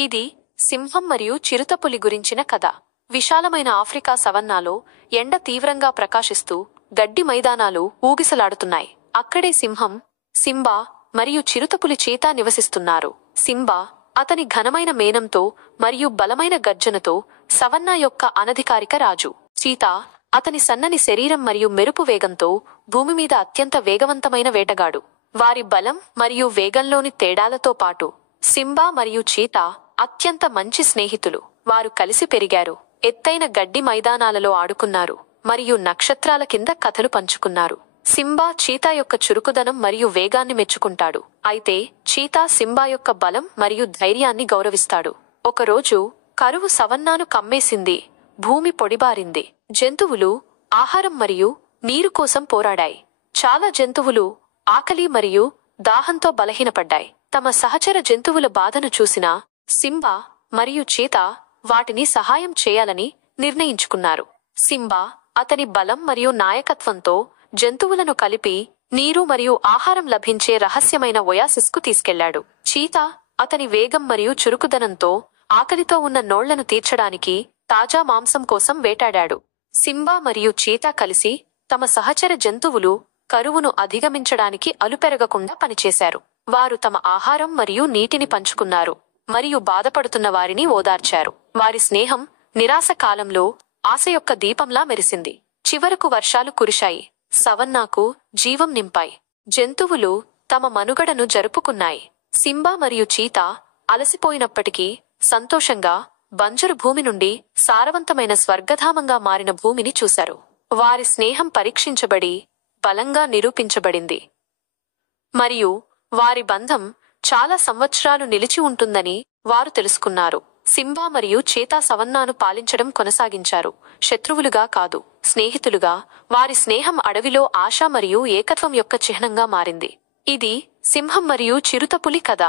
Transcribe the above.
ఇది సింహం మరియు చిరుతపులి గురించిన కథ. విశాలమైన ఆఫ్రికా సవన్నాలో ఎండ తీవ్రంగా ప్రకాశిస్తూ గడ్డి మైదానాలు ఊగిసలాడుతున్నాయి. అక్కడే సింహం, సింబా మరియు చిరుతపులి చీతా నివసిస్తున్నారు. సింబా అతని ఘనమైన మేనంతో మరియు బలమైన గర్జనతో సవన్నా యొక్క అనధికారిక రాజు. చీతా అతని సన్నని శరీరం మరియు మెరుపు వేగంతో భూమి మీద అత్యంత వేగవంతమైన వేటగాడు. వారి బలం మరియు వేగంలోని తేడాలతో పాటు సింబా మరియు చీతా అత్యంత మంచి స్నేహితులు. వారు కలిసి పెరిగారు, ఎత్తైన గడ్డి మైదానాలలో ఆడుకున్నారు మరియు నక్షత్రాల కింద కథలు పంచుకున్నారు. సింబా చీతా యొక్క చురుకుదనం మరియు వేగాన్ని మెచ్చుకుంటాడు, అయితే చీతా సింబా యొక్క బలం మరియు ధైర్యాన్ని గౌరవిస్తాడు. ఒకరోజు కరువు సవన్నాను కమ్మేసింది. భూమి పొడిబారింది. జంతువులు ఆహారం మరియు నీరు కోసం పోరాడాయి. చాలా జంతువులు ఆకలి మరియు దాహంతో బలహీనపడ్డాయి. తమ సహచర జంతువుల బాధను చూసిన సింబా మరియు చీతా వాటిని సహాయం చేయాలని నిర్ణయించుకున్నారు. సింబా అతని బలం మరియు నాయకత్వంతో జంతువులను కలిపి నీరు మరియు ఆహారం లభించే రహస్యమైన ఒయాసిస్కు తీసుకెళ్లాడు. చీతా అతని వేగం మరియు చురుకుదనంతో ఆకలితో ఉన్న నోళ్లను తీర్చడానికి తాజా మాంసం కోసం వేటాడాడు. సింబా మరియు చీతా కలిసి తమ సహచర జంతువులు కరువును అధిగమించడానికి అలుపెరగకుండా పనిచేశారు. వారు తమ ఆహారం మరియు నీటిని పంచుకున్నారు మరియు బాధపడుతున్న వారిని ఓదార్చారు. వారి స్నేహం నిరాశ కాలంలో ఆశ యొక్క దీపంలా మెరిసింది. చివరకు వర్షాలు కురిశాయి, సవన్నాకు జీవం నింపాయి. జంతువులు తమ మనుగడను జరుపుకున్నాయి. సింబా మరియు చీతా అలసిపోయినప్పటికీ సంతోషంగా బంజరు భూమి నుండి సారవంతమైన స్వర్గధామంగా మారిన భూమిని చూశారు. వారి స్నేహం పరీక్షించబడి బలంగా నిరూపించబడింది మరియు వారి బంధం చాలా సంవత్సరాలు నిలిచి ఉంటుందని వారు తెలుసుకున్నారు. సింబా మరియు చీతా సవన్నాను పాలించడం కొనసాగించారు, శత్రువులుగా కాదు, స్నేహితులుగా. వారి స్నేహం అడవిలో ఆశ మరియు ఏకత్వం యొక్క చిహ్నంగా మారింది. ఇది సింహం మరియు చిరుతపులి కథ.